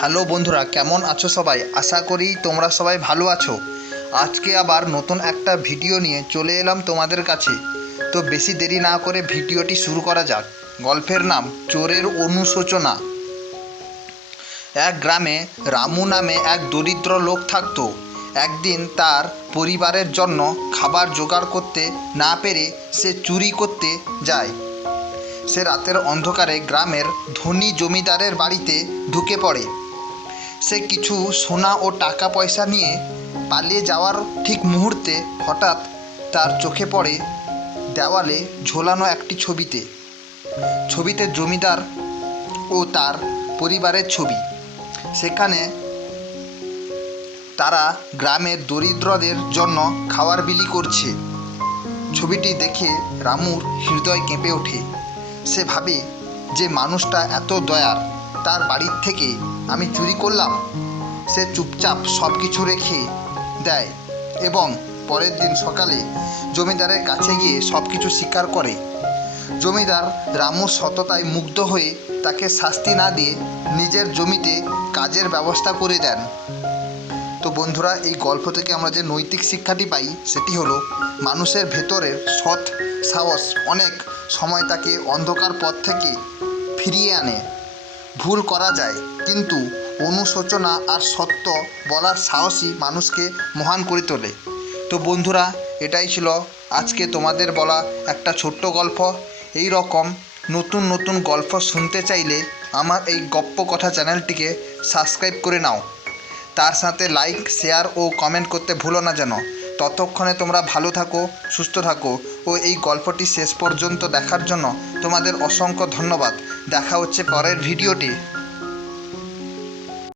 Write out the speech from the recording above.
Hello বন্ধুরা, কেমন আছো সবাই? আশা করি তোমরা সবাই ভালো আছো। আজকে আবার নতুন একটা ভিডিও নিয়ে চলে এলাম তোমাদের কাছে। তো বেশি দেরি না করে ভিডিওটি শুরু করা যাক। গল্পের নাম, চোরের অনুশোচনা। এক গ্রামে রামু নামে এক দরিদ্র লোক থাকতো। একদিন তার পরিবারের জন্য খাবার জোগাড় করতে না পেরে সে চুরি করতে যায়। সে রাতের অন্ধকারে গ্রামের ধনী জমিদারের বাড়িতে ঢুকে পড়ে। সে কিছু সোনা ও টাকা পয়সা নিয়ে পালিয়ে যাওয়ার ঠিক মুহূর্তে হঠাৎ তার চোখে পড়ে দেওয়ালে ঝোলানো একটি ছবিতে। ছবিতে জমিদার ও তার পরিবারের ছবি। সেখানে তারা গ্রামের দরিদ্রদের জন্য খাওয়ার বিলি করছে। ছবিটি দেখে রামুর হৃদয় কেঁপে ওঠে। সে ভাবে যে মানুষটা এত দয়ার, তার বাড়ির থেকে আমি চুরি করলাম। সে চুপচাপ সব কিছু রেখে দেয় এবং পরের দিন সকালে জমিদারের কাছে গিয়ে সব কিছু স্বীকার করে। জমিদার রামুর সততায় মুগ্ধ হয়ে তাকে শাস্তি না দিয়ে নিজের জমিতে কাজের ব্যবস্থা করে দেন। তো বন্ধুরা, এই গল্প থেকে আমরা যে নৈতিক শিক্ষাটি পাই, সেটি হলো মানুষের ভেতরের সৎ সাহস অনেক সময় তাকে অন্ধকার পথ থেকে ফিরিয়ে আনে। ভুল করা যায়, কিন্তু অনুশোচনা আর সত্য বলার সাহসই মানুষকে মহান করে তোলে। তো বন্ধুরা, এটাই ছিল আজকে তোমাদের বলা একটা ছোট্ট গল্প। এই রকম নতুন নতুন গল্প শুনতে চাইলে আমার এই গপ্প কথা চ্যানেলটিকে সাবস্ক্রাইব করে নাও। তার সাথে লাইক, শেয়ার ও কমেন্ট করতে ভুলো না যেন। ততক্ষণে তোমরা ভালো থাকো, সুস্থ থাকো ও এই গল্পটি শেষ পর্যন্ত দেখার জন্য তোমাদের অসংখ্য ধন্যবাদ। দেখা হচ্ছে পরের ভিডিওটি।